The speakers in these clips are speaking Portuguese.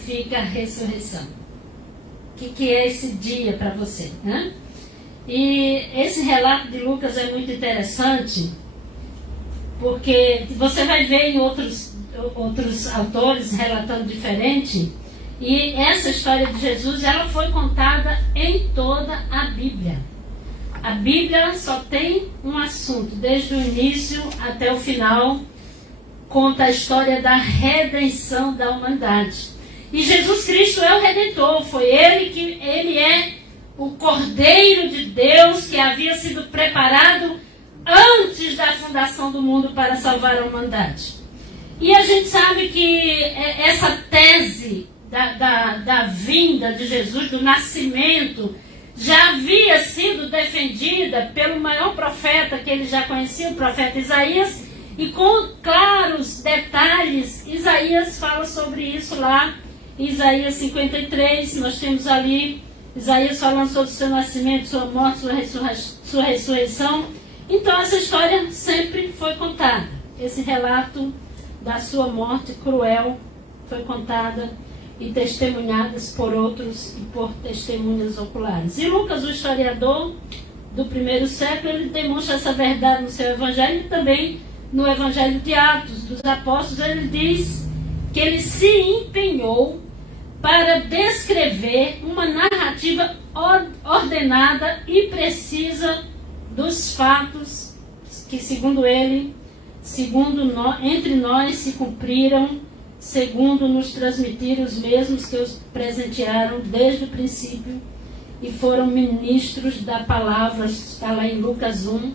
significa a ressurreição? O que é esse dia para você, né? E esse relato de Lucas é muito interessante, porque você vai ver em outros autores relatando diferente, e essa história de Jesus, ela foi contada em toda a Bíblia. A Bíblia só tem um assunto, desde o início até o final, conta a história da redenção da humanidade. E Jesus Cristo é o Redentor, ele é o Cordeiro de Deus que havia sido preparado antes da fundação do mundo para salvar a humanidade. E a gente sabe que essa tese da vinda de Jesus, do nascimento, já havia sido defendida pelo maior profeta que ele já conhecia, o profeta Isaías, e com claros detalhes, Isaías fala sobre isso lá em Isaías 53, nós temos ali Isaías falando sobre o seu nascimento, sua morte, sua ressurreição. Então essa história sempre foi contada. Esse relato da sua morte cruel foi contada e testemunhadas por outros e por testemunhas oculares. E Lucas, o historiador do primeiro século, ele demonstra essa verdade no seu evangelho e também no evangelho de Atos dos Apóstolos. Ele diz que ele se empenhou para descrever uma narrativa ordenada e precisa dos fatos que, segundo ele, entre nós se cumpriram, segundo nos transmitiram os mesmos que os presentearam desde o princípio e foram ministros da palavra. Está lá em Lucas 1,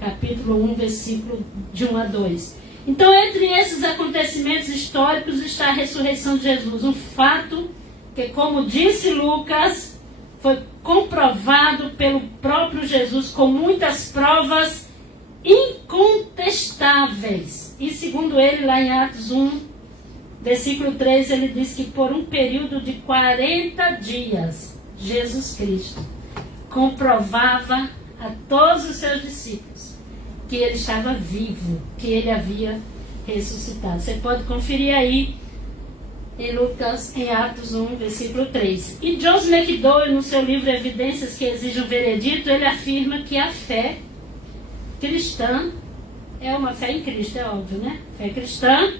capítulo 1, versículo de 1 a 2. Então, entre esses acontecimentos históricos está a ressurreição de Jesus, um fato que, como disse Lucas, foi comprovado pelo próprio Jesus com muitas provas incontestáveis. E segundo ele, lá em Atos 1, versículo 3, ele diz que por um período de 40 dias, Jesus Cristo comprovava a todos os seus discípulos que ele estava vivo, que ele havia ressuscitado. Você pode conferir aí em Lucas, em Atos 1, versículo 3. E Joseph McDowell, no seu livro Evidências que Exigem um Veredito, ele afirma que a fé cristã é uma fé em Cristo, é óbvio, né? Fé cristã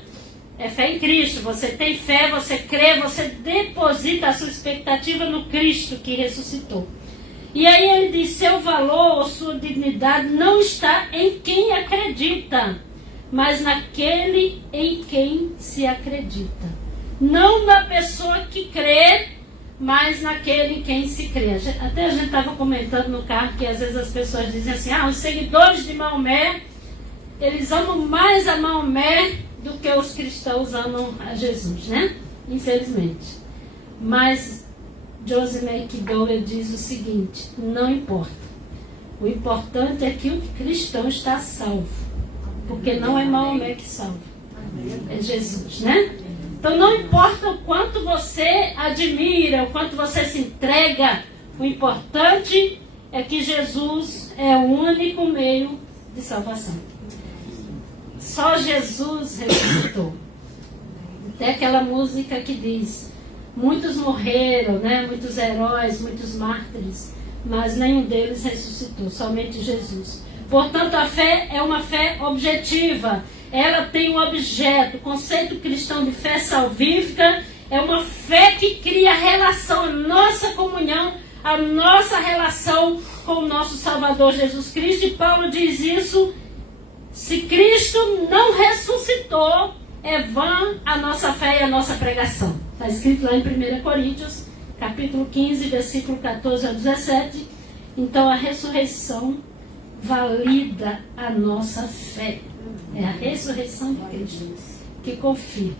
é fé em Cristo. Você tem fé, você crê, você deposita a sua expectativa no Cristo que ressuscitou. E aí ele diz, seu valor ou sua dignidade não está em quem acredita, mas naquele em quem se acredita. Não na pessoa que crê, mas naquele em quem se crê. Até a gente estava comentando no carro que às vezes as pessoas dizem assim, os seguidores de Maomé, eles amam mais a Maomé do que os cristãos amam a Jesus, né? Infelizmente. Mas Joseph McDowell diz o seguinte, não importa. O importante é que o cristão está salvo. Porque não é Maomé que salva. É Jesus, né? Então não importa o quanto você admira, o quanto você se entrega, o importante é que Jesus é o único meio de salvação. Só Jesus ressuscitou. Tem aquela música que diz, muitos morreram, né? Muitos heróis, muitos mártires, mas nenhum deles ressuscitou, somente Jesus. Portanto, a fé é uma fé objetiva. Ela tem um objeto. O conceito cristão de fé salvífica é uma fé que cria relação, a nossa comunhão, a nossa relação com o nosso Salvador Jesus Cristo. E Paulo diz isso, se Cristo não ressuscitou, é vã a nossa fé e a nossa pregação. Está escrito lá em 1 Coríntios, capítulo 15, versículo 14 a 17. Então, a ressurreição valida a nossa fé. É a ressurreição de Cristo que confirma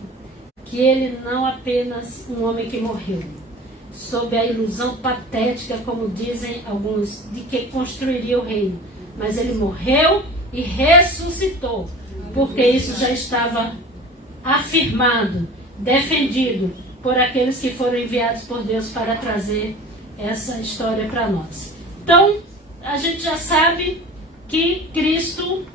que ele não apenas um homem que morreu, sob a ilusão patética, como dizem alguns, de que construiria o reino, mas ele morreu e ressuscitou, porque isso já estava afirmado, defendido por aqueles que foram enviados por Deus para trazer essa história para nós. Então, a gente já sabe que Cristo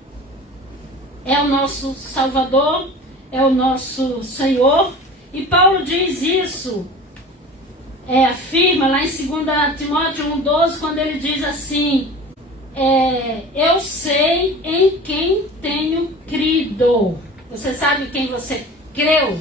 é o nosso Salvador, é o nosso Senhor, E Paulo diz isso, afirma lá em 2 Timóteo 1,12, quando ele diz assim, eu sei em quem tenho crido. Você sabe quem você creu?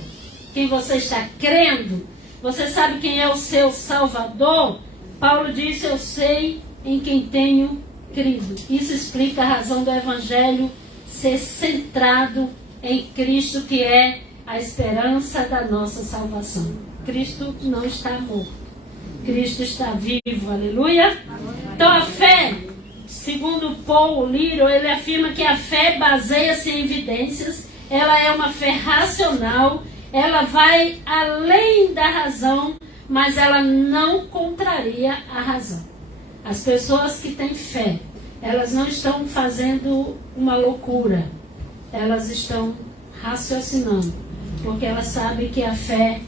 Quem você está crendo? Você sabe quem é o seu Salvador? Paulo disse, eu sei em quem tenho crido. Isso explica a razão do Evangelho ser centrado em Cristo, que é a esperança da nossa salvação. Cristo não está morto. Cristo está vivo, aleluia. Então a fé, segundo Paul Little, ele afirma que a fé baseia-se em evidências, ela é uma fé racional, ela vai além da razão, mas ela não contraria a razão. As pessoas que têm fé, elas não estão fazendo uma loucura, elas estão raciocinando, porque elas sabem que a fé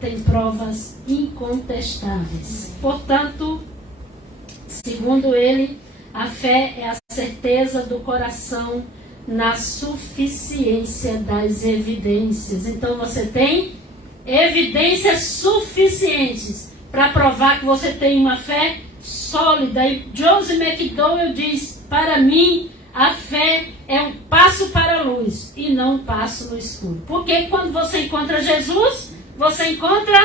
tem provas incontestáveis. Portanto, segundo ele, a fé é a certeza do coração na suficiência das evidências. Então você tem evidências suficientes para provar que você tem uma fé sólida. E Joseph McDowell diz, para mim, a fé é um passo para a luz e não um passo no escuro. Porque quando você encontra Jesus, você encontra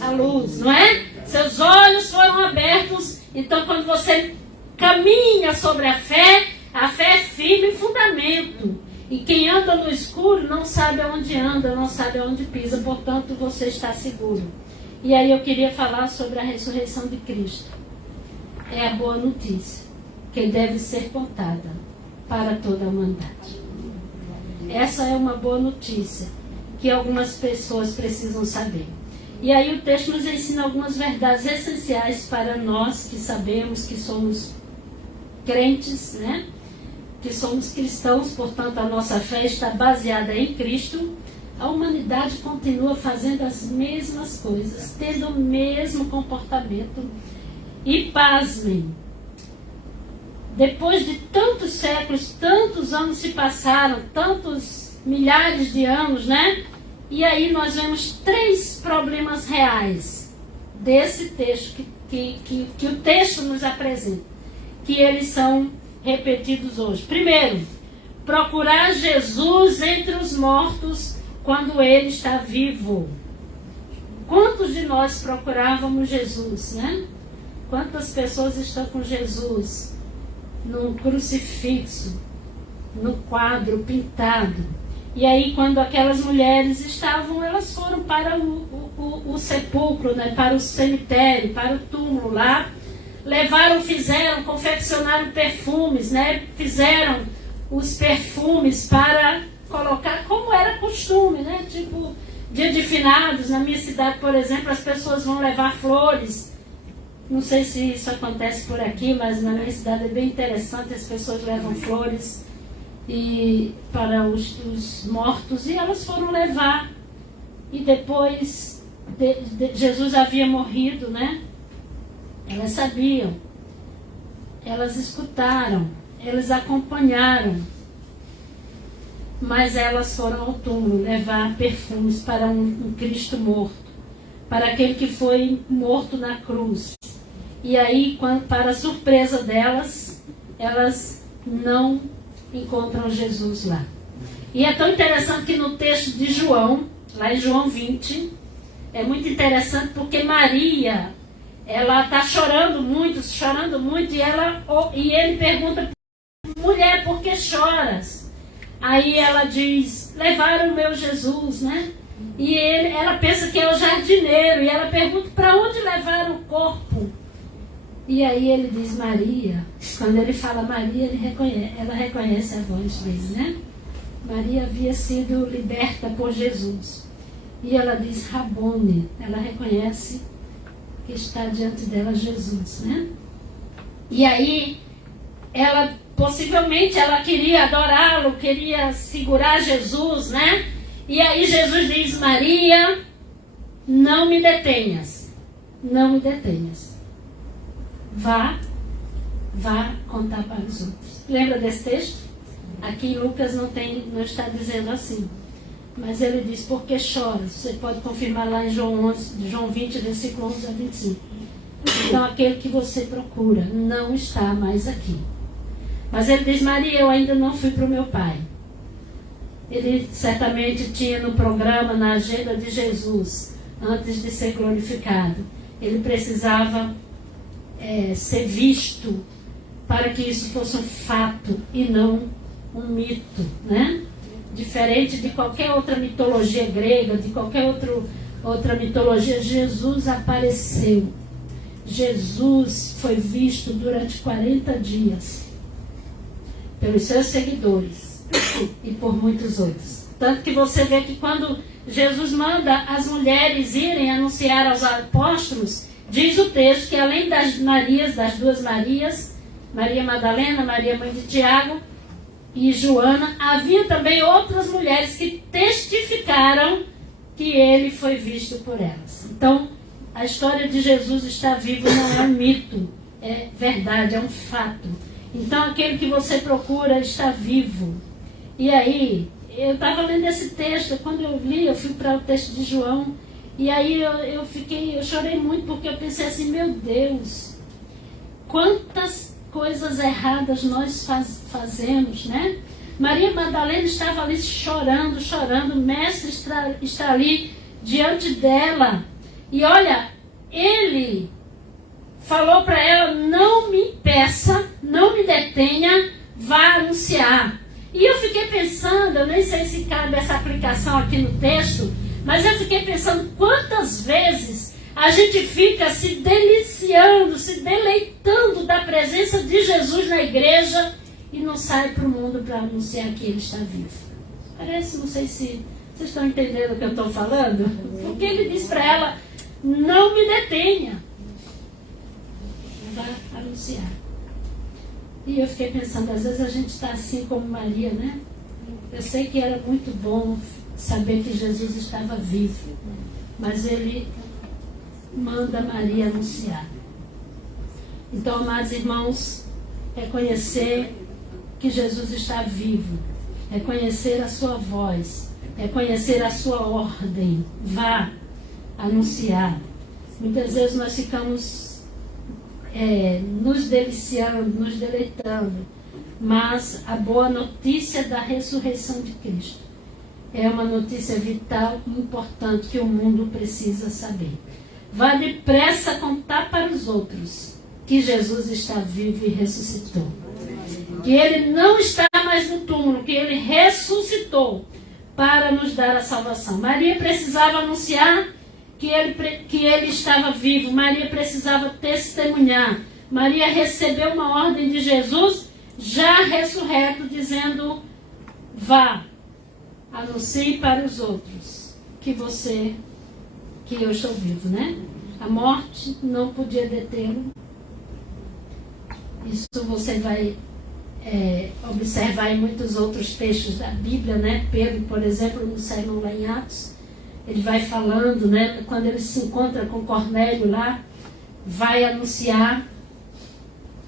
a luz, não é? Seus olhos foram abertos. Então quando você caminha sobre a fé é firme fundamento. E quem anda no escuro não sabe aonde anda, não sabe aonde pisa. Portanto, você está seguro. E aí eu queria falar sobre a ressurreição de Cristo. É a boa notícia que deve ser contada para toda a humanidade. Essa é uma boa notícia que algumas pessoas precisam saber. E aí o texto nos ensina algumas verdades essenciais para nós que sabemos que somos crentes, né? Que somos cristãos, portanto a nossa fé está baseada em Cristo. A humanidade continua fazendo as mesmas coisas, tendo o mesmo comportamento. E pasmem, depois de tantos séculos, tantos anos se passaram, tantos milhares de anos, né? E aí nós vemos 3 problemas reais desse texto que o texto nos apresenta, que eles são repetidos hoje. Primeiro, procurar Jesus entre os mortos quando ele está vivo. Quantos de nós procurávamos Jesus, né? Quantas pessoas estão com Jesus num crucifixo, no quadro pintado? E aí, quando aquelas mulheres estavam, elas foram para o sepulcro, né? Para o cemitério, para o túmulo lá. Levaram, fizeram, confeccionaram perfumes, né? Fizeram os perfumes para colocar, como era costume, né? Tipo, dia de finados, na minha cidade, por exemplo, as pessoas vão levar flores. Não sei se isso acontece por aqui, mas na minha cidade é bem interessante, as pessoas levam flores para os mortos, e elas foram levar. E depois, Jesus havia morrido, né? Elas sabiam, elas escutaram, elas acompanharam, mas elas foram ao túmulo levar perfumes para um Cristo morto, para aquele que foi morto na cruz. E aí, para a surpresa delas, elas não encontram Jesus lá. E é tão interessante que no texto de João, lá em João 20, é muito interessante porque Maria, ela está chorando muito, e ele pergunta, mulher, por que choras? Aí ela diz, levaram o meu Jesus, né? E ela pensa que é o jardineiro, e ela pergunta, para onde levaram o corpo? E aí ele diz Maria. Quando ele fala Maria, ela reconhece a voz dele, né? Maria havia sido liberta por Jesus. E ela diz Rabone, ela reconhece que está diante dela Jesus, né? E aí, possivelmente ela queria adorá-lo, queria segurar Jesus, né? E aí Jesus diz, Maria, não me detenhas, não me detenhas. Vá contar para os outros. Lembra desse texto? Aqui em Lucas não está dizendo assim. Mas ele diz, por que choras? Você pode confirmar lá em João 20, versículo 11 a 25. Então, aquele que você procura não está mais aqui. Mas ele diz, Maria, eu ainda não fui para o meu pai. Ele certamente tinha no programa, na agenda de Jesus, antes de ser glorificado. Ele precisava ser visto para que isso fosse um fato e não um mito, né? Diferente de qualquer outra mitologia grega, de qualquer outra mitologia, Jesus apareceu. Jesus foi visto durante 40 dias pelos seus seguidores e por muitos outros. Tanto que você vê que quando Jesus manda as mulheres irem anunciar aos apóstolos, diz o texto que além das Marias, das duas Marias, Maria Madalena, Maria mãe de Tiago e Joana, havia também outras mulheres que testificaram que ele foi visto por elas. Então, a história de Jesus está vivo, não é um mito, é verdade, é um fato. Então, aquele que você procura está vivo. E aí, eu estava lendo esse texto, quando eu li, eu fui para o texto de João, e aí eu chorei muito, porque eu pensei assim, meu Deus, quantas coisas erradas nós fazemos, né? Maria Madalena estava ali chorando, o mestre está ali diante dela. E olha, ele falou para ela, não me impeça, não me detenha, vá anunciar. E eu fiquei pensando, eu nem sei se cabe essa aplicação aqui no texto, mas eu fiquei pensando quantas vezes a gente fica se deliciando, se deleitando da presença de Jesus na igreja e não sai para o mundo para anunciar que ele está vivo. Parece, não sei se vocês estão entendendo o que eu estou falando, porque ele diz para ela, não me detenha, vá anunciar. E eu fiquei pensando, às vezes a gente está assim como Maria, né? Eu sei que era muito bom saber que Jesus estava vivo, mas ele manda Maria anunciar. Então, amados irmãos, reconhecer que Jesus está vivo, reconhecer a sua voz, reconhecer a sua ordem, vá anunciar. Muitas vezes nós ficamos nos deliciando, nos deleitando, mas a boa notícia da ressurreição de Cristo é uma notícia vital e importante que o mundo precisa saber. Vá depressa contar para os outros que Jesus está vivo e ressuscitou. Que ele não está mais no túmulo, que ele ressuscitou para nos dar a salvação. Maria precisava anunciar que ele estava vivo. Maria precisava testemunhar. Maria recebeu uma ordem de Jesus, já ressurreto, dizendo, vá, anuncie para os outros que eu estou vivo, né? A morte não podia detê-lo. Isso você vai observar em muitos outros textos da Bíblia, né? Pedro, por exemplo, no sermão lá em Atos, ele vai falando, né? Quando ele se encontra com Cornélio lá, vai anunciar,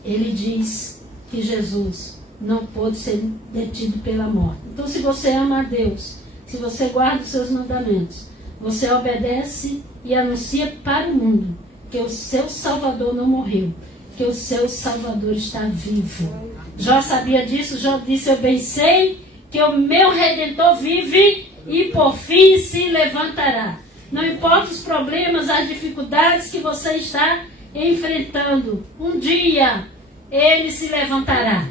ele diz que Jesus não pôde ser detido pela morte. Então, se você ama a Deus, se você guarda os seus mandamentos, você obedece e anuncia para o mundo que o seu Salvador não morreu, que o seu Salvador está vivo. Jó sabia disso, Jó disse, eu bem sei que o meu Redentor vive e por fim se levantará. Não importa os problemas, as dificuldades que você está enfrentando, um dia ele se levantará.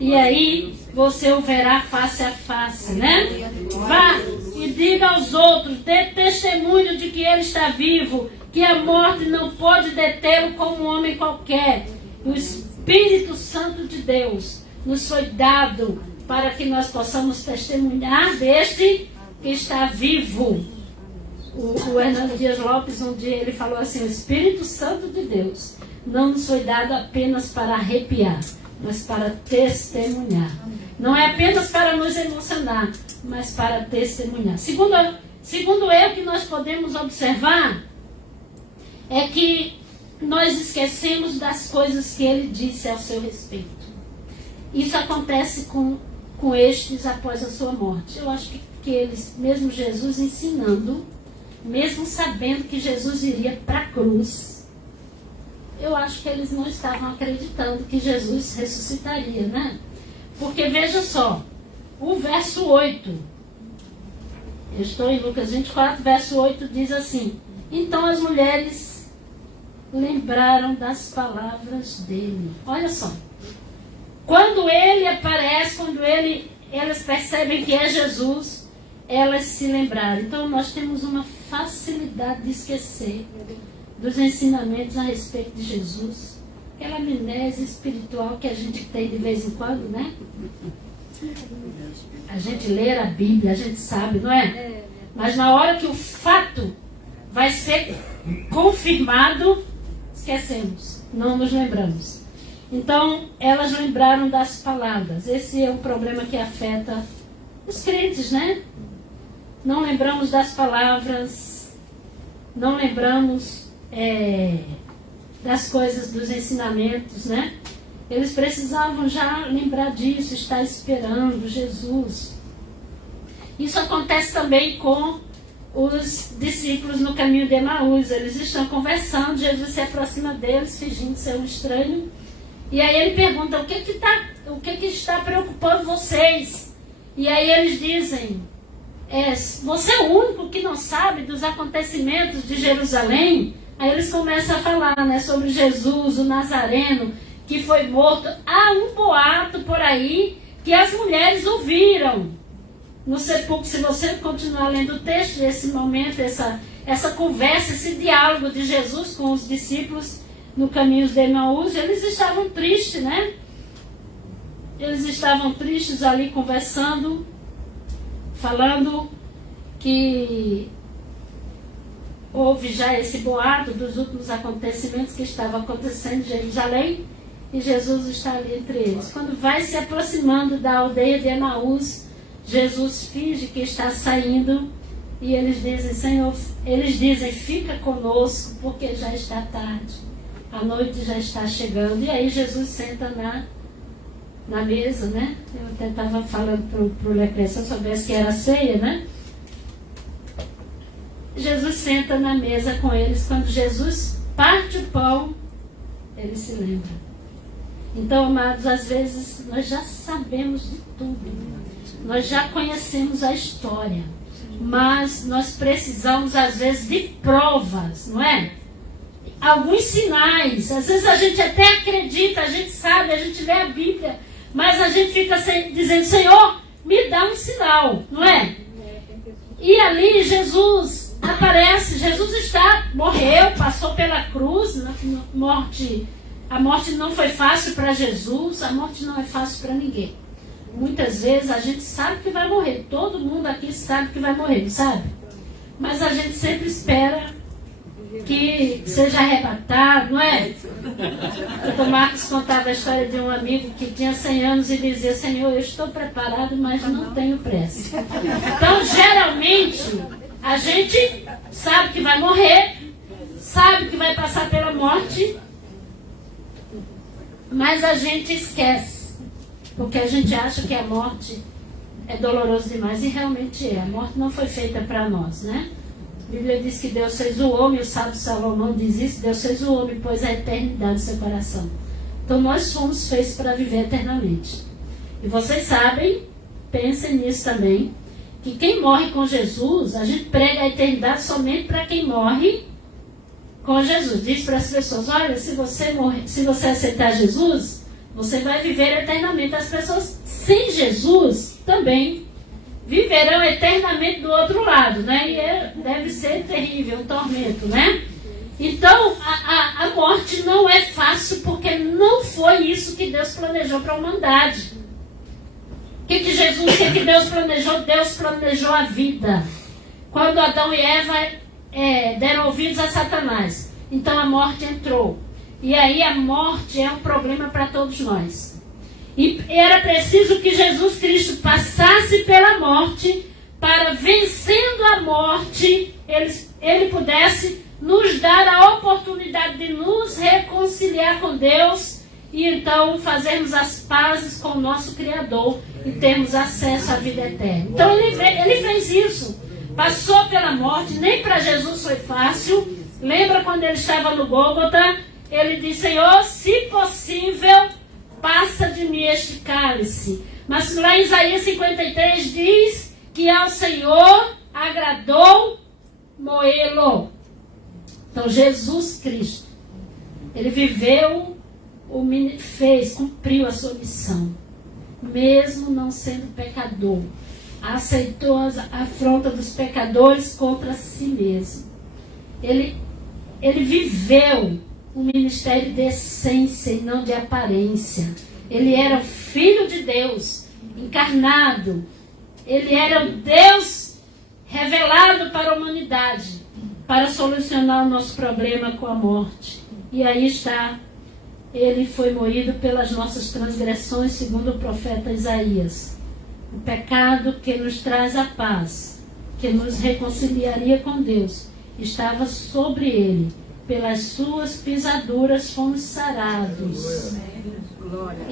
E aí você o verá face a face, né? Vá e diga aos outros, dê testemunho de que ele está vivo, que a morte não pode detê-lo como um homem qualquer. O Espírito Santo de Deus nos foi dado para que nós possamos testemunhar deste que está vivo. O Hernando Dias Lopes, um dia ele falou assim, o Espírito Santo de Deus não nos foi dado apenas para arrepiar, mas para testemunhar. Não é apenas para nos emocionar, mas para testemunhar. Segundo eu, que nós podemos observar é que nós esquecemos das coisas que ele disse ao seu respeito. Isso acontece com estes após a sua morte. Eu acho que eles, mesmo Jesus ensinando, mesmo sabendo que Jesus iria para a cruz, eu acho que eles não estavam acreditando que Jesus ressuscitaria, né? Porque veja só, o verso 8, eu estou em Lucas 24, verso 8 diz assim: então as mulheres lembraram das palavras dele. Olha só, quando ele aparece, quando elas percebem que é Jesus, elas se lembraram. Então nós temos uma facilidade de esquecer dos ensinamentos a respeito de Jesus, aquela amnésia espiritual que a gente tem de vez em quando, né? A gente lê a Bíblia, a gente sabe, não é? Mas na hora que o fato vai ser confirmado, esquecemos, não nos lembramos. Então, elas lembraram das palavras. Esse é um problema que afeta os crentes, né? Não lembramos das palavras, não lembramos das coisas, dos ensinamentos, né? Eles precisavam já lembrar disso, estar esperando Jesus. Isso acontece também com os discípulos no caminho de Emaús. Eles estão conversando, Jesus se aproxima deles, fingindo ser um estranho. E aí ele pergunta, o que está preocupando vocês? E aí eles dizem, você é o único que não sabe dos acontecimentos de Jerusalém? Aí eles começam a falar, né, sobre Jesus, o Nazareno, que foi morto. Há um boato por aí que as mulheres ouviram no sepulcro. Se você continuar lendo o texto, esse momento, essa conversa, esse diálogo de Jesus com os discípulos no caminho de Emaús, eles estavam tristes, né? Eles estavam tristes ali conversando, falando que houve já esse boato dos últimos acontecimentos que estavam acontecendo em Jerusalém, e Jesus está ali entre eles. Quando vai se aproximando da aldeia de Emaús, Jesus finge que está saindo, e eles dizem, Senhor, fica conosco, porque já está tarde. A noite já está chegando. E aí Jesus senta na mesa, né? Eu até estava falando para o Leclerc, se eu soubesse que era ceia, né? Jesus senta na mesa com eles. Quando Jesus parte o pão, eles se lembram. Então, amados, às vezes nós já sabemos de tudo. Nós já conhecemos a história. Mas nós precisamos, às vezes, de provas, não é? Alguns sinais. Às vezes a gente até acredita, a gente sabe, a gente lê a Bíblia, mas a gente fica dizendo, Senhor, me dá um sinal, não é? E ali Jesus aparece, Jesus morreu, passou pela cruz, a morte não foi fácil para Jesus, a morte não é fácil para ninguém. Muitas vezes a gente sabe que vai morrer, todo mundo aqui sabe que vai morrer, sabe? Mas a gente sempre espera que seja arrebatado, não é? O Dr. Marcos contava a história de um amigo que tinha 100 anos e dizia, Senhor, eu estou preparado, mas não tenho pressa. Então, geralmente, a gente sabe que vai morrer, sabe que vai passar pela morte, mas a gente esquece, porque a gente acha que a morte é dolorosa demais, e realmente é. A morte não foi feita para nós, né? A Bíblia diz que Deus fez o homem, o sábio Salomão diz isso, Deus fez o homem, pôs a eternidade no seu coração. Então nós fomos feitos para viver eternamente. E vocês sabem, pensem nisso também, que quem morre com Jesus, a gente prega a eternidade somente para quem morre com Jesus. Diz para as pessoas, olha, se você aceitar Jesus, você vai viver eternamente. As pessoas sem Jesus também viverão eternamente do outro lado, né? E deve ser terrível, um tormento, né? Então, a morte não é fácil, porque não foi isso que Deus planejou para a humanidade. O que Deus planejou? Deus planejou a vida. Quando Adão e Eva deram ouvidos a Satanás, então a morte entrou. E aí a morte é um problema para todos nós. E era preciso que Jesus Cristo passasse pela morte, para, vencendo a morte, ele pudesse nos dar a oportunidade de nos reconciliar com Deus e então fazermos as pazes com o nosso Criador e termos acesso à vida eterna. Então ele fez isso, passou pela morte, nem para Jesus foi fácil. Lembra quando ele estava no Gólgota? Ele disse: Senhor, se possível, passa de mim este cálice. Mas lá em Isaías 53 diz que ao Senhor agradou moê-lo. Então Jesus Cristo, ele viveu, cumpriu a sua missão, mesmo não sendo pecador. Aceitou a afronta dos pecadores contra si mesmo. Ele viveu um ministério de essência e não de aparência. Ele era o Filho de Deus, encarnado. Ele era o Deus revelado para a humanidade, para solucionar o nosso problema com a morte. E aí está, ele foi moído pelas nossas transgressões, segundo o profeta Isaías. O pecado que nos traz a paz, que nos reconciliaria com Deus, estava sobre ele. Pelas suas pisaduras fomos sarados.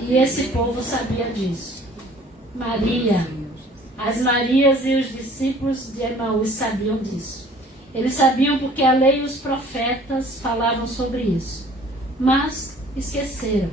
E esse povo sabia disso. Maria, as Marias e os discípulos de Emaús sabiam disso. Eles sabiam porque a lei e os profetas falavam sobre isso. Mas esqueceram.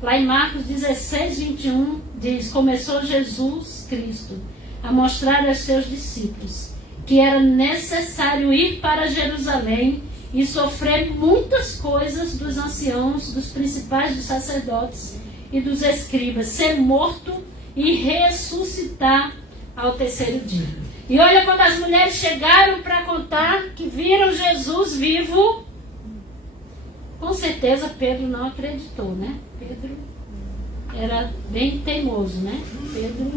Lá em Marcos 16, 21, diz: começou Jesus Cristo a mostrar aos seus discípulos que era necessário ir para Jerusalém e sofrer muitas coisas dos anciãos, dos principais, dos sacerdotes e dos escribas, ser morto e ressuscitar ao terceiro dia. E olha, quando as mulheres chegaram para contar que viram Jesus vivo, com certeza Pedro não acreditou, né? Pedro era bem teimoso, né? Pedro,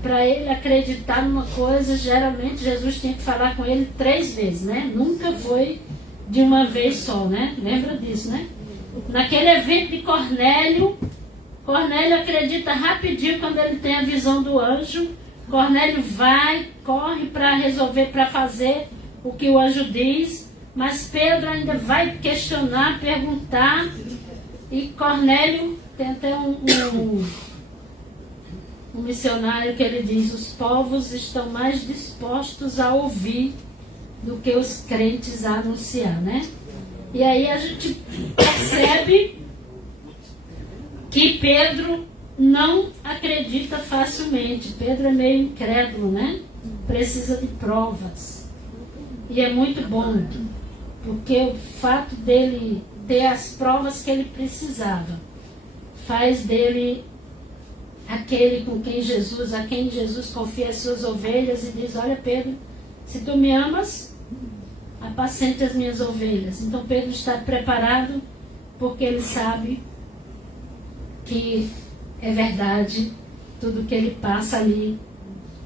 para ele acreditar numa coisa, geralmente Jesus tinha que falar com ele 3 vezes, né? Nunca foi de uma vez só, né? Lembra disso, né? Naquele evento de Cornélio acredita rapidinho quando ele tem a visão do anjo. Cornélio vai, corre para resolver, para fazer o que o anjo diz, mas Pedro ainda vai questionar, perguntar, e Cornélio tem até um missionário que ele diz: os povos estão mais dispostos a ouvir do que os crentes a anunciar, né? E aí a gente percebe que Pedro não acredita facilmente. Pedro é meio incrédulo, né? Precisa de provas. E é muito bom, porque o fato dele ter as provas que ele precisava faz dele aquele a quem Jesus confia as suas ovelhas e diz: olha, Pedro, se tu me amas, apacente as minhas ovelhas. Então Pedro está preparado, porque ele sabe que é verdade tudo que ele passa ali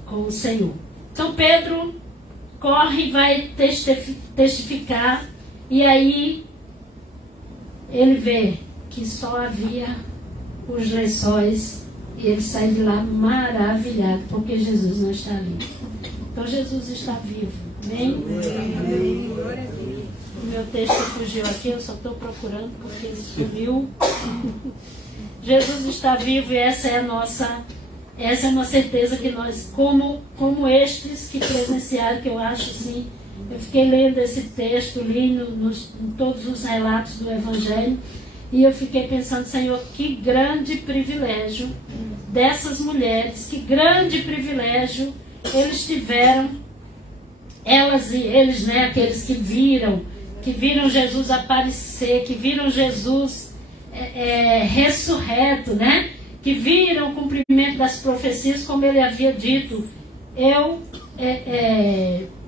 com o Senhor. Então Pedro corre e vai testificar, e aí ele vê que só havia os lençóis, e ele sai de lá maravilhado, porque Jesus não está ali. Então Jesus está vivo. Amém? O meu texto fugiu aqui, eu só estou procurando porque ele sumiu. Jesus está vivo, e essa é uma certeza que nós, como estes que presenciaram, que eu acho assim, eu fiquei lendo esse texto, li em todos os relatos do Evangelho, e eu fiquei pensando: Senhor, que grande privilégio dessas mulheres, que grande privilégio eles tiveram, elas e eles, né, aqueles que viram Jesus aparecer, que viram Jesus ressurreto, né, que viram o cumprimento das profecias, como ele havia dito: eu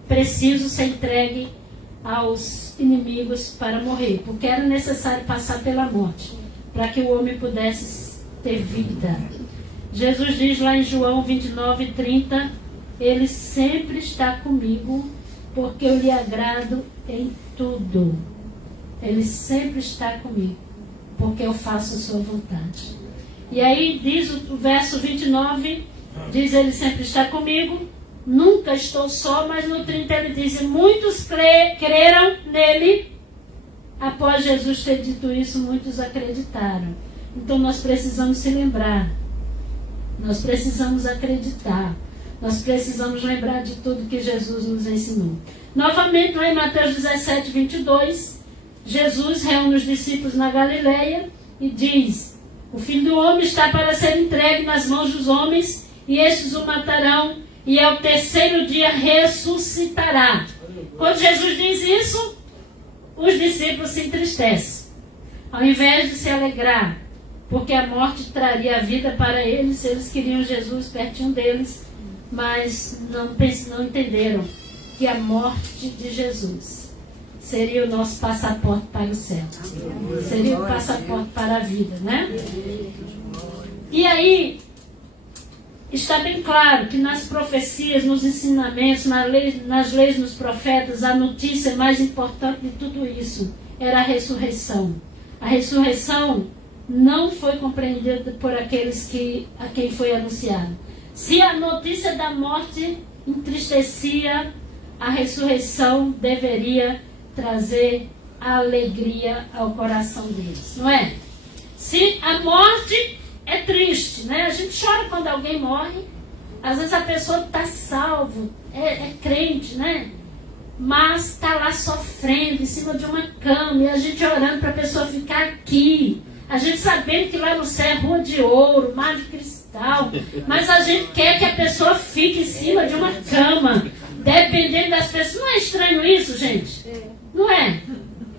preciso ser entregue aos inimigos para morrer, porque era necessário passar pela morte, para que o homem pudesse ter vida. Jesus diz lá em João 29, 30, ele sempre está comigo, porque eu lhe agrado em tudo. Ele sempre está comigo, porque eu faço a sua vontade. E aí diz o verso 29, diz: ele sempre está comigo, nunca estou só. Mas no 30 ele diz: muitos creram nele. Após Jesus ter dito isso, muitos acreditaram. Então nós precisamos se lembrar, nós precisamos acreditar, nós precisamos lembrar de tudo que Jesus nos ensinou. Novamente, lá em Mateus 17, 22, Jesus reúne os discípulos na Galileia e diz: o Filho do Homem está para ser entregue nas mãos dos homens, e estes o matarão, e ao terceiro dia ressuscitará. Quando Jesus diz isso, os discípulos se entristecem, ao invés de se alegrar, porque a morte traria a vida para eles. Eles queriam Jesus pertinho deles, mas não entenderam que a morte de Jesus seria o nosso passaporte para o céu. Seria o passaporte para a vida, né? E aí, está bem claro que nas profecias, nos ensinamentos, nas leis dos profetas, a notícia mais importante de tudo isso era a ressurreição. A ressurreição não foi compreendida por aqueles a quem foi anunciado. Se a notícia da morte entristecia, a ressurreição deveria trazer alegria ao coração deles, não é? Se a morte é triste, né? A gente chora quando alguém morre. Às vezes a pessoa está salvo, é crente, né? Mas está lá sofrendo em cima de uma cama, e a gente orando para a pessoa ficar aqui. A gente sabendo que lá no céu é rua de ouro, mar de cristal, mas a gente quer que a pessoa fique em cima de uma cama, dependendo das pessoas. Não é estranho isso, gente? Não é?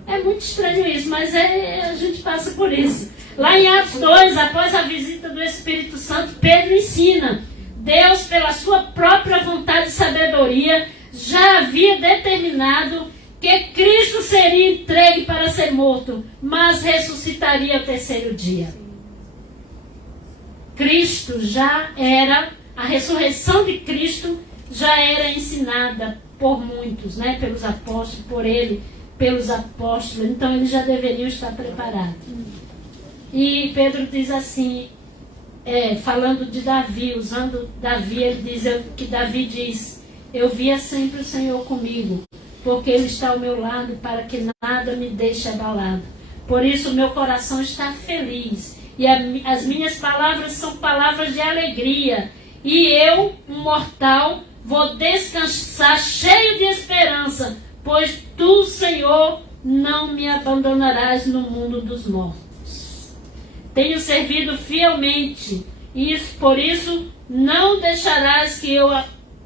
É muito estranho isso, mas a gente passa por isso. Lá em Atos 2, após a visita do Espírito Santo, Pedro ensina: Deus, pela sua própria vontade e sabedoria, já havia determinado que Cristo seria entregue para ser morto, mas ressuscitaria ao terceiro dia. Cristo já era, a ressurreição de Cristo já era ensinada por muitos, né? Pelos apóstolos, por ele, pelos apóstolos. Então eles já deveriam estar preparados. E Pedro diz assim, falando de Davi, usando Davi, ele diz que Davi diz: eu via sempre o Senhor comigo, porque Ele está ao meu lado para que nada me deixe abalado. Por isso o meu coração está feliz, e as minhas palavras são palavras de alegria. E eu, um mortal, vou descansar cheio de esperança, pois Tu, Senhor, não me abandonarás no mundo dos mortos. Tenho servido fielmente, e por isso não deixarás que eu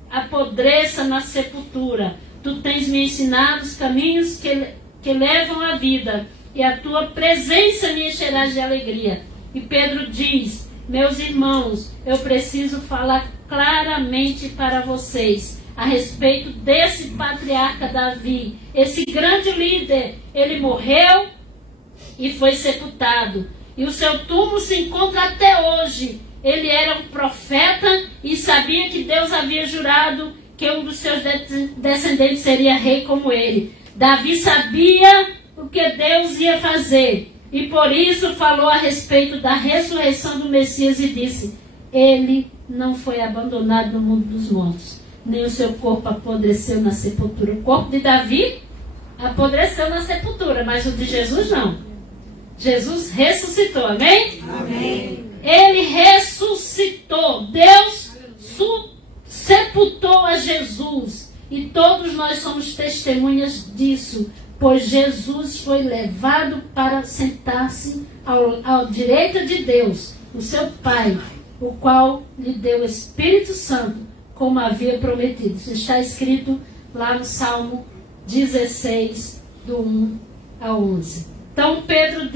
apodreça na sepultura. Tu tens me ensinado os caminhos que levam à vida, e a tua presença me encherá de alegria. E Pedro diz: meus irmãos, eu preciso falar claramente para vocês a respeito desse patriarca Davi, esse grande líder. Ele morreu e foi sepultado, e o seu túmulo se encontra até hoje. Ele era um profeta e sabia que Deus havia jurado que um dos seus descendentes seria rei como ele. Davi sabia o que Deus ia fazer, e por isso falou a respeito da ressurreição do Messias e disse: ele não foi abandonado no mundo dos mortos, nem o seu corpo apodreceu na sepultura. O corpo de Davi apodreceu na sepultura, mas o de Jesus não. Jesus ressuscitou, amém? Amém. Ele ressuscitou. Deus sepultou a Jesus, e todos nós somos testemunhas disso, pois Jesus foi levado para sentar-se ao direito de Deus, o seu Pai, o qual lhe deu o Espírito Santo, como havia prometido. Isso está escrito lá no Salmo 16, do 1 ao 11. Então Pedro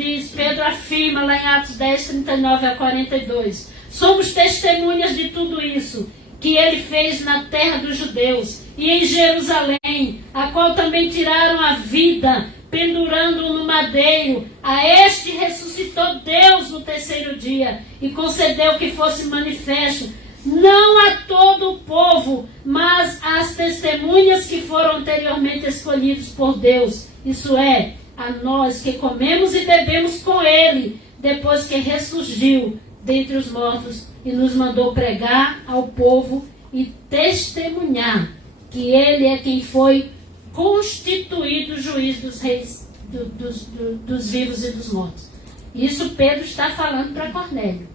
afirma lá em Atos 10, 39 a 42, somos testemunhas de tudo isso que ele fez na terra dos judeus e em Jerusalém, a qual também tiraram a vida, pendurando-o no madeiro. A este ressuscitou Deus no terceiro dia e concedeu que fosse manifesto, não a todo o povo, mas às testemunhas que foram anteriormente escolhidos por Deus, isso é, a nós que comemos e bebemos com ele, depois que ressurgiu dentre os mortos e nos mandou pregar ao povo e testemunhar que ele é quem foi constituído juiz dos reis, dos vivos e dos mortos. Isso Pedro está falando para Cornélio.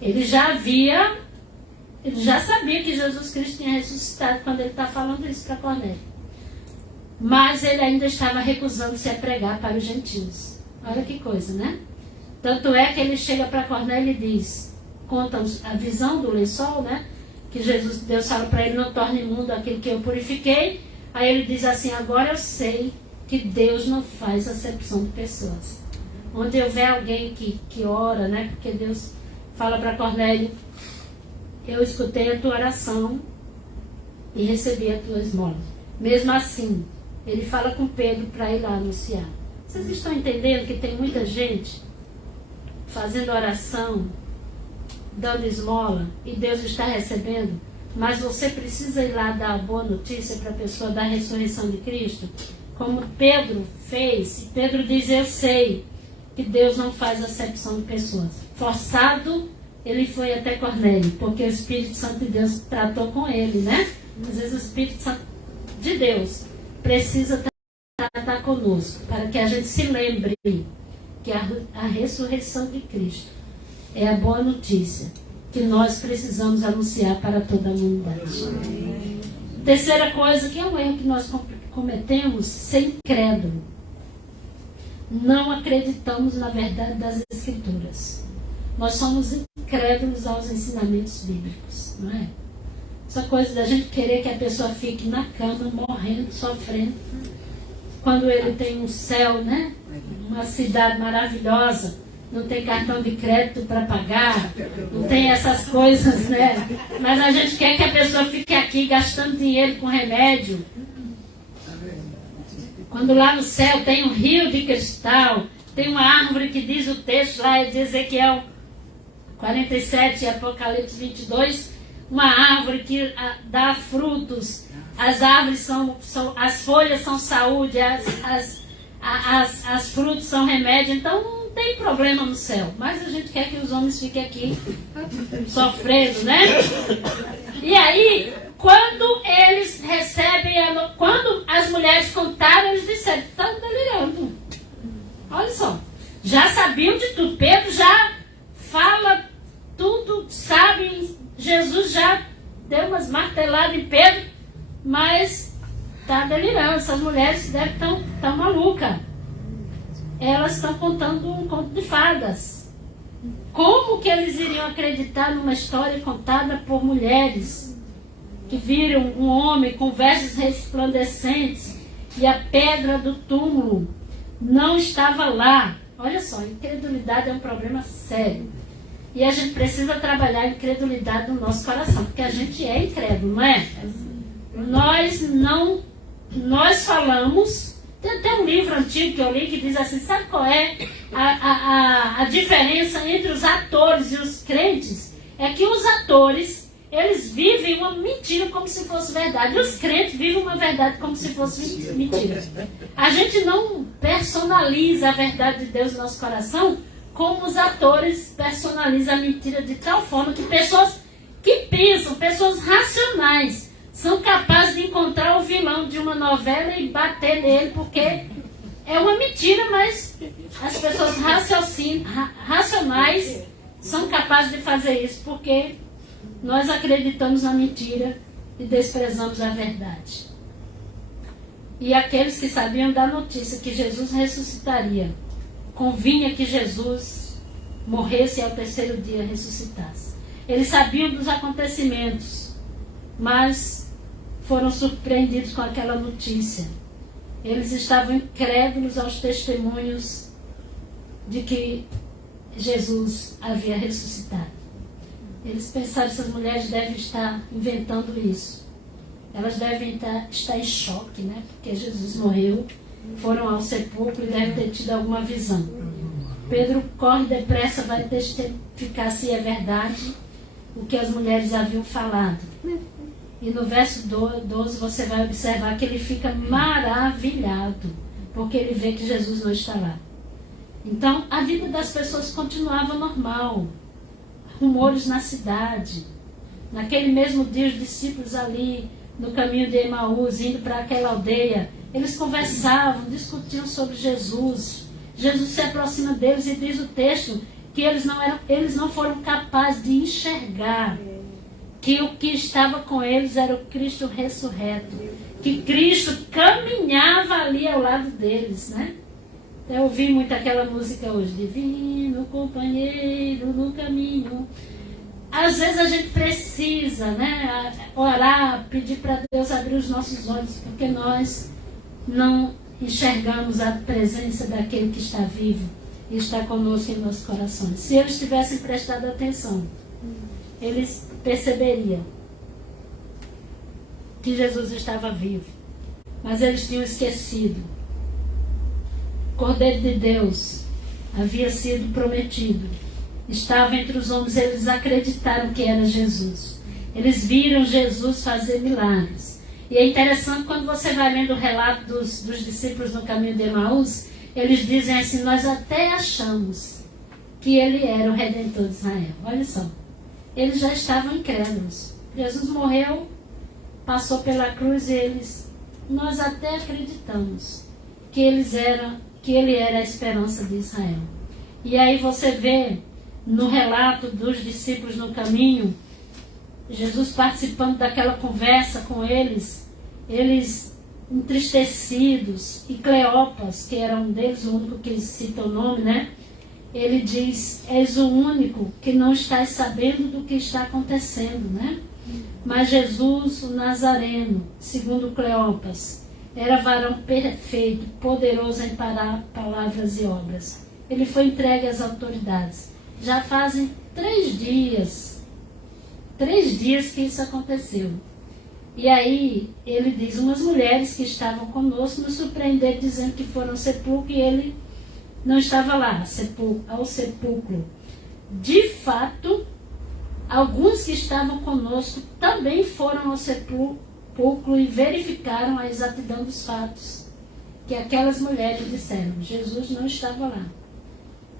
Ele já sabia que Jesus Cristo tinha ressuscitado quando ele está falando isso para Cornélio. Mas ele ainda estava recusando-se a pregar para os gentios. Olha que coisa, né? Tanto é que ele chega para Cornélio e diz, conta a visão do lençol, né? Que Deus fala para ele, não torne imundo aquilo que eu purifiquei. Aí ele diz assim, agora eu sei que Deus não faz acepção de pessoas. Onde houver alguém que ora, né? Porque Deus fala para Cornélio, eu escutei a tua oração e recebi a tua esmola. Mesmo assim, ele fala com Pedro para ir lá anunciar. Vocês estão entendendo que tem muita gente fazendo oração, dando esmola, e Deus está recebendo, mas você precisa ir lá dar a boa notícia para a pessoa da ressurreição de Cristo, como Pedro fez. E Pedro diz, eu sei que Deus não faz acepção de pessoas. Forçado, ele foi até Cornélio, porque o Espírito Santo de Deus tratou com ele, né? Às vezes o Espírito Santo de Deus precisa tratar conosco, para que a gente se lembre que a ressurreição de Cristo é a boa notícia que nós precisamos anunciar para toda a humanidade. Terceira coisa, que é um erro que nós cometemos, ser incrédulo. Não acreditamos na verdade das Escrituras. Nós somos incrédulos aos ensinamentos bíblicos, não é? Essa coisa da gente querer que a pessoa fique na cama, morrendo, sofrendo, quando ele tem um céu, né? Uma cidade maravilhosa, não tem cartão de crédito para pagar, não tem essas coisas, né? Mas a gente quer que a pessoa fique aqui gastando dinheiro com remédio. Quando lá no céu tem um rio de cristal, tem uma árvore que diz o texto lá de Ezequiel 47 e Apocalipse 22, uma árvore que dá frutos, as árvores as folhas são saúde, as frutos são remédio, então não tem problema no céu, mas a gente quer que os homens fiquem aqui sofrendo, né? E aí, quando eles recebem, quando as mulheres contaram, eles disseram, estão delirando. Olha só, já sabiam de tudo, Pedro já fala tudo, sabe, Jesus já deu umas marteladas em Pedro, mas está delirando, essas mulheres devem estar malucas. Elas estão contando um conto de fadas. Como que eles iriam acreditar numa história contada por mulheres que viram um homem com vestes resplandecentes e a pedra do túmulo não estava lá? Olha só, incredulidade é um problema sério. E a gente precisa trabalhar a incredulidade no nosso coração, porque a gente é incrédulo, não é? Nós falamos, tem até um livro antigo que eu li que diz assim, sabe qual é a diferença entre os atores e os crentes? É que os atores, eles vivem uma mentira como se fosse verdade, e os crentes vivem uma verdade como se fosse mentira. A gente não personaliza a verdade de Deus no nosso coração como os atores personalizam a mentira de tal forma que pessoas que pensam, pessoas racionais, são capazes de encontrar o vilão de uma novela e bater nele, porque é uma mentira, mas as pessoas racionais são capazes de fazer isso, porque nós acreditamos na mentira e desprezamos a verdade. E aqueles que sabiam da notícia que Jesus ressuscitaria, convinha que Jesus morresse e ao terceiro dia ressuscitasse. Eles sabiam dos acontecimentos, mas foram surpreendidos com aquela notícia. Eles estavam incrédulos aos testemunhos de que Jesus havia ressuscitado. Eles pensaram, essas mulheres devem estar inventando isso. Elas devem estar em choque, né? Porque Jesus morreu, foram ao sepulcro e devem ter tido alguma visão. Pedro corre depressa, vai testificar se é verdade o que as mulheres haviam falado. E no verso 12 você vai observar que ele fica maravilhado, porque ele vê que Jesus não está lá. Então a vida das pessoas continuava normal. Rumores na cidade. Naquele mesmo dia, os discípulos ali no caminho de Emaús, indo para aquela aldeia, eles conversavam, discutiam sobre Jesus. Jesus se aproxima deles e diz o texto que eles não foram capazes de enxergar que o que estava com eles era o Cristo ressurreto, que Cristo caminhava ali ao lado deles, né? Eu ouvi muito aquela música hoje, divino companheiro no caminho. Às vezes a gente precisa, né, orar, pedir para Deus abrir os nossos olhos, porque nós não enxergamos a presença daquele que está vivo e está conosco em nossos corações. Se eles tivessem prestado atenção, eles perceberiam que Jesus estava vivo, mas eles tinham esquecido. O Cordeiro de Deus havia sido prometido, estava entre os homens, eles acreditaram que era Jesus. Eles viram Jesus fazer milagres. E é interessante quando você vai lendo o relato dos discípulos no caminho de Emaús, eles dizem assim, nós até achamos que ele era o Redentor de Israel. Olha só, eles já estavam incrédulos. Jesus morreu, passou pela cruz e nós até acreditamos que ele era a esperança de Israel. E aí você vê no relato dos discípulos no caminho, Jesus participando daquela conversa com eles entristecidos, e Cleopas, que era um deles, o único que cita o nome, né? Ele diz, és o único que não estás sabendo do que está acontecendo, né? Mas Jesus, o Nazareno, segundo Cleopas, era varão perfeito, poderoso em palavras e obras. Ele foi entregue às autoridades. Já fazem 3 dias que isso aconteceu. E aí ele diz, umas mulheres que estavam conosco nos surpreenderam dizendo que foram ao sepulcro e ele não estava lá, ao sepulcro. De fato, alguns que estavam conosco também foram ao sepulcro e verificaram a exatidão dos fatos que aquelas mulheres disseram. Jesus não estava lá.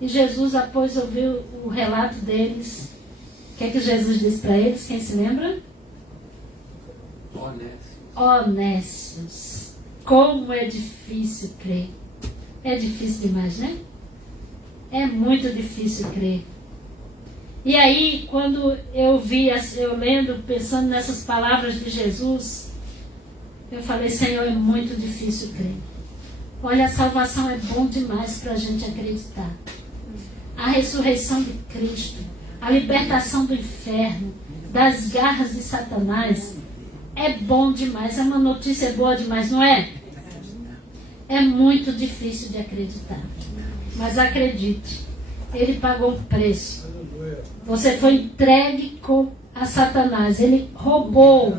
E Jesus, após ouvir o relato deles, o que é que Jesus disse para eles? Quem se lembra? Honestos. Como é difícil crer. É difícil demais, né? É muito difícil crer. E aí, quando eu lendo, pensando nessas palavras de Jesus, eu falei, Senhor, é muito difícil crer. Olha, a salvação é bom demais para a gente acreditar. A ressurreição de Cristo, a libertação do inferno, das garras de Satanás, é bom demais, é uma notícia boa demais, não é? É muito difícil de acreditar. Mas acredite, ele pagou um preço. Você foi entregue a Satanás, ele roubou.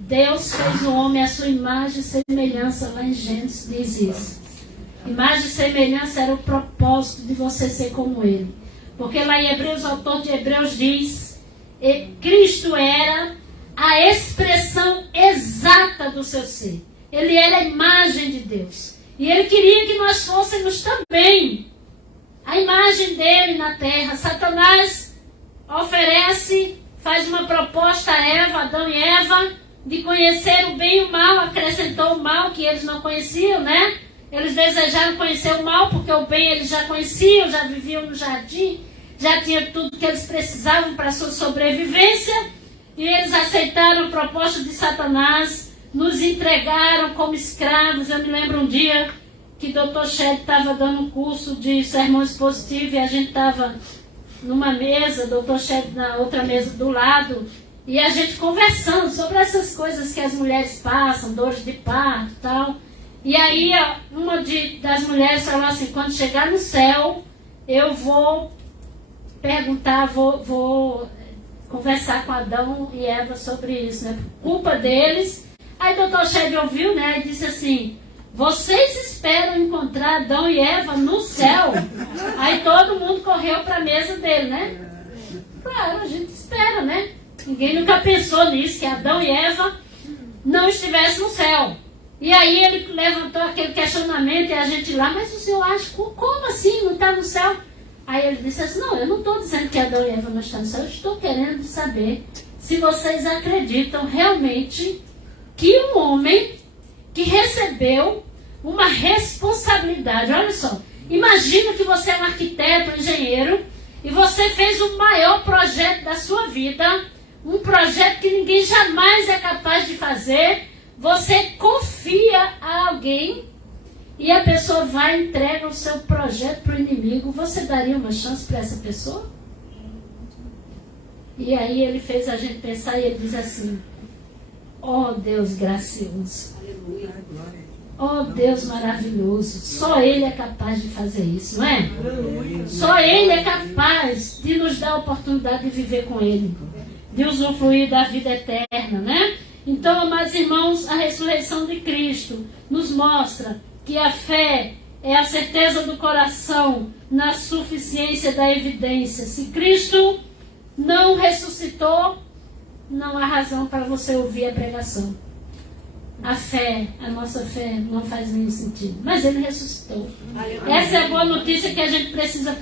Deus fez o homem à sua imagem e semelhança, lá em Gênesis diz isso. Imagem e semelhança era o propósito de você ser como ele. Porque lá em Hebreus, o autor de Hebreus diz, Cristo era a expressão exata do seu ser. Ele era a imagem de Deus. E ele queria que nós fôssemos também a imagem dele na terra. Satanás faz uma proposta a Eva, Adão e Eva, de conhecer o bem e o mal, acrescentou o mal que eles não conheciam, né? Eles desejaram conhecer o mal, porque o bem eles já conheciam, já viviam no jardim, já tinham tudo que eles precisavam para a sua sobrevivência, e eles aceitaram a proposta de Satanás, nos entregaram como escravos. Eu me lembro um dia que o Dr. Shed estava dando um curso de sermão expositivo, e a gente estava numa mesa, o Dr. Shed na outra mesa do lado, e a gente conversando sobre essas coisas que as mulheres passam, dores de parto e tal. E aí uma das mulheres falou assim, quando chegar no céu, eu vou perguntar, vou conversar com Adão e Eva sobre isso, né? Culpa deles. Aí o Dr. Shed ouviu, né? E disse assim, vocês esperam encontrar Adão e Eva no céu? Aí todo mundo correu para a mesa dele, né? Claro, a gente espera, né? Ninguém nunca pensou nisso, que Adão e Eva não estivessem no céu. E aí ele levantou aquele questionamento e a gente lá, mas o senhor acha, como assim, não está no céu? Aí ele disse assim, não, eu não estou dizendo que Adão e Eva não estão no céu, eu estou querendo saber se vocês acreditam realmente que um homem que recebeu uma responsabilidade, olha só, Imagina que você é um arquiteto, um engenheiro, e você fez o maior projeto da sua vida, um projeto que ninguém jamais é capaz de fazer. Você confia a alguém e a pessoa vai e entrega o seu projeto para o inimigo. Você daria uma chance para essa pessoa? E aí ele fez a gente pensar e ele diz assim: ó Deus gracioso, ó Deus maravilhoso, só Ele é capaz de fazer isso, não é? Só Ele é capaz de nos dar a oportunidade de viver com Ele, de usufruir da vida eterna, né? Então, amados irmãos, a ressurreição de Cristo nos mostra que a fé é a certeza do coração na suficiência da evidência. Se Cristo não ressuscitou, não há razão para você ouvir a pregação. A fé, a nossa fé não faz nenhum sentido. Mas Ele ressuscitou. Essa é a boa notícia que a gente precisa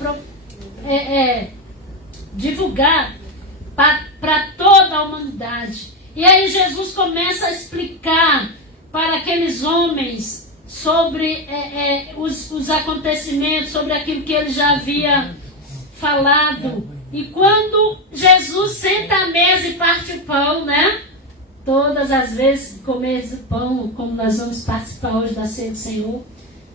divulgar para toda a humanidade. E aí Jesus começa a explicar para aqueles homens sobre os acontecimentos, sobre aquilo que Ele já havia falado. E quando Jesus senta à mesa e parte o pão, né? Todas as vezes que comer esse pão, como nós vamos participar hoje da ceia do Senhor,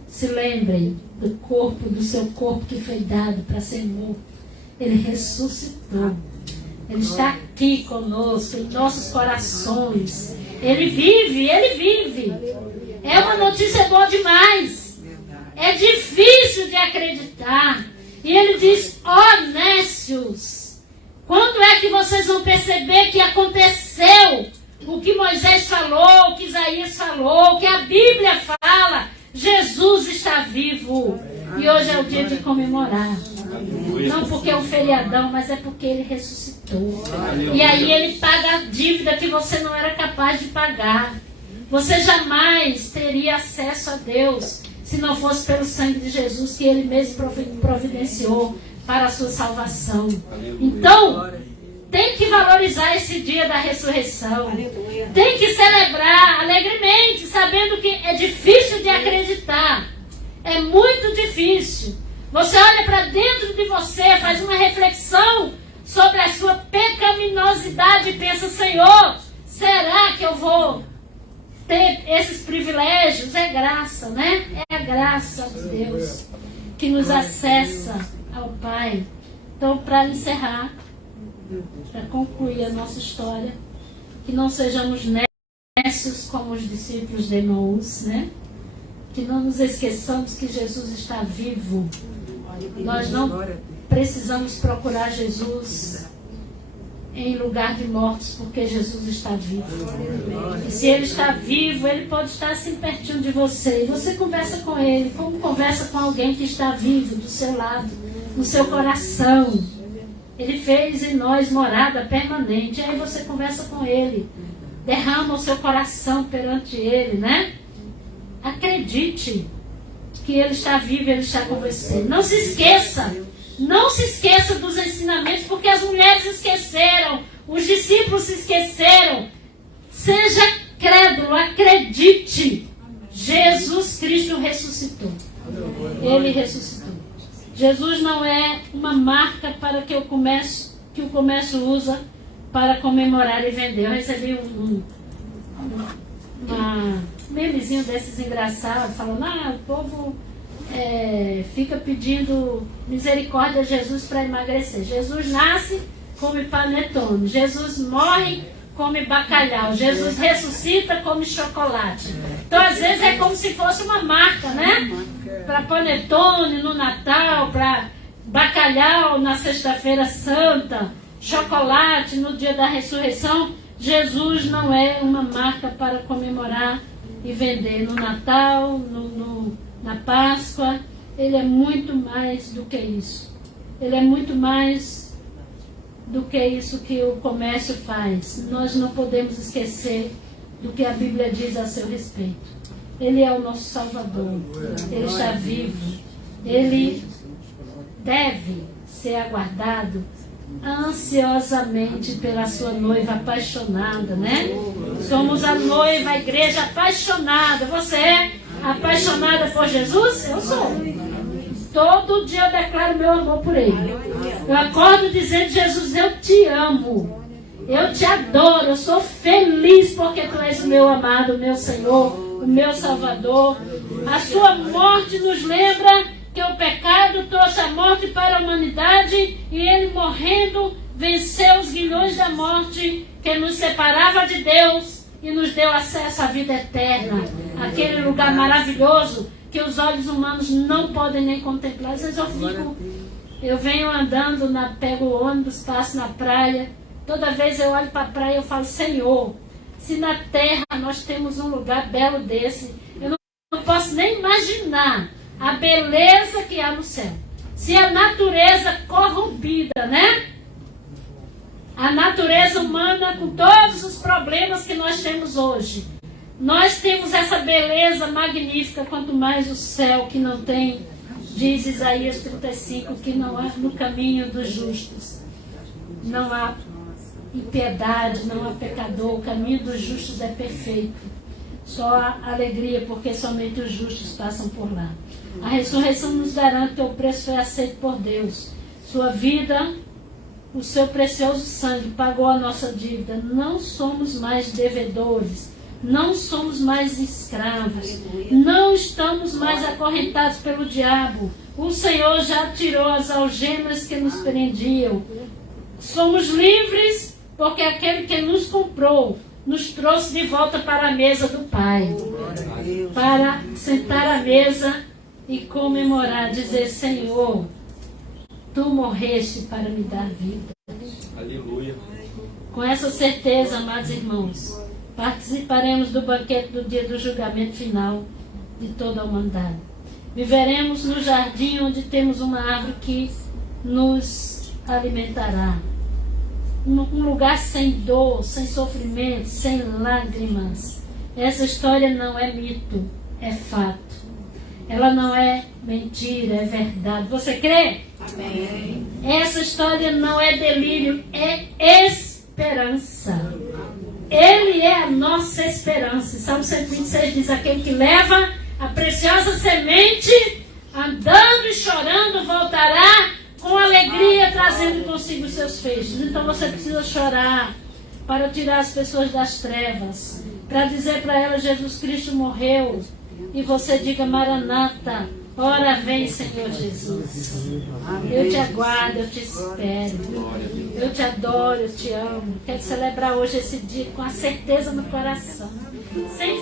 se lembrem do seu corpo que foi dado para ser morto. Ele ressuscitou. Ele está aqui conosco, em nossos corações. Ele vive, Ele vive. É uma notícia boa demais. É difícil de acreditar. E Ele diz: ó nécios, quando é que vocês vão perceber que aconteceu o que Moisés falou, o que Isaías falou, o que a Bíblia fala? Jesus está vivo. E hoje é o dia de comemorar. Não porque é um feriadão, mas é porque Ele ressuscitou. E aí Ele paga a dívida que você não era capaz de pagar. Você jamais teria acesso a Deus se não fosse pelo sangue de Jesus, que Ele mesmo providenciou para a sua salvação. Então, tem que valorizar esse dia da ressurreição. Tem que celebrar alegremente, sabendo que é difícil de acreditar. É muito difícil. Você olha para dentro de você, faz uma reflexão sobre a sua pecaminosidade e pensa: Senhor, será que eu vou ter esses privilégios? É graça, né? É a graça de Deus que nos acessa ao Pai. Então, para encerrar, para concluir a nossa história, que não sejamos nécios como os discípulos de Emaús, né? Que não nos esqueçamos que Jesus está vivo. Nós não precisamos procurar Jesus em lugar de mortos, porque Jesus está vivo. E se Ele está vivo, Ele pode estar assim pertinho de você. E você conversa com Ele, como conversa com alguém que está vivo do seu lado, no seu coração. Ele fez em nós morada permanente. Aí você conversa com Ele, derrama o seu coração perante Ele, né? Acredite que Ele está vivo, Ele está com você. Não se esqueça. Não se esqueça dos ensinamentos, porque as mulheres esqueceram, os discípulos se esqueceram. Seja crédulo, acredite. Jesus Cristo ressuscitou. Ele ressuscitou. Jesus não é uma marca para que o comércio usa para comemorar e vender. Eu recebi um memezinho desses engraçados, falando: o povo fica pedindo misericórdia a Jesus para emagrecer. Jesus nasce, come panetone. Jesus morre, come bacalhau. Jesus ressuscita, come chocolate. Então, às vezes, é como se fosse uma marca, né? Para panetone no Natal, para bacalhau na Sexta-feira Santa, chocolate no dia da ressurreição. Jesus não é uma marca para comemorar e vender no Natal, na Páscoa. Ele é muito mais do que isso. Ele é muito mais do que isso que o comércio faz. Nós não podemos esquecer do que a Bíblia diz a seu respeito. Ele é o nosso Salvador. Ele está vivo. Ele deve ser aguardado ansiosamente pela sua noiva apaixonada, né? Somos a noiva, a igreja apaixonada. Você é apaixonada por Jesus? Eu sou. todo dia eu declaro meu amor por Ele. Eu acordo dizendo, Jesus, eu te amo. Eu te adoro, eu sou feliz porque Tu és o meu amado, o meu Senhor, o meu Salvador. A Sua morte nos lembra que o pecado trouxe a morte para a humanidade e Ele morrendo venceu os guilhões da morte que nos separava de Deus e nos deu acesso à vida eterna, aquele lugar maravilhoso que os olhos humanos não podem nem contemplar. Às vezes eu venho andando, pego o ônibus, passo na praia, toda vez eu olho para a praia e eu falo, Senhor, se na terra nós temos um lugar belo desse, eu não posso nem imaginar a beleza que há no céu. Se a natureza corrompida, né? A natureza humana com todos os problemas que nós temos hoje. Nós temos essa beleza magnífica, quanto mais o céu que não tem, diz Isaías 35, que não há no caminho dos justos. Não há impiedade, não há pecador, o caminho dos justos é perfeito. Só há alegria, porque somente os justos passam por lá. A ressurreição nos garante que o preço foi aceito por Deus. Sua vida, o seu precioso sangue pagou a nossa dívida. Não somos mais devedores, não somos mais escravos, não estamos mais acorrentados pelo diabo. O Senhor já tirou as algemas que nos prendiam. Somos livres porque aquele que nos comprou nos trouxe de volta para a mesa do Pai, para sentar à mesa e comemorar, dizer, Senhor, Tu morreste para me dar vida. Aleluia. Com essa certeza, amados irmãos, participaremos do banquete do dia do julgamento final de toda a humanidade. Viveremos no jardim onde temos uma árvore que nos alimentará. Um lugar sem dor, sem sofrimento, sem lágrimas. Essa história não é mito, é fato. Ela não é mentira, é verdade. Você crê? Amém. Essa história não é delírio, é esperança. Ele é a nossa esperança. Salmo 126 diz, aquele que leva a preciosa semente, andando e chorando, voltará com alegria, trazendo consigo os seus feixes. Então você precisa chorar para tirar as pessoas das trevas, para dizer para elas, Jesus Cristo morreu. E você diga, Maranata, ora vem, Senhor Jesus. Eu te aguardo, eu te espero. Eu te adoro, eu te amo. Quero celebrar hoje esse dia com a certeza no coração. Sem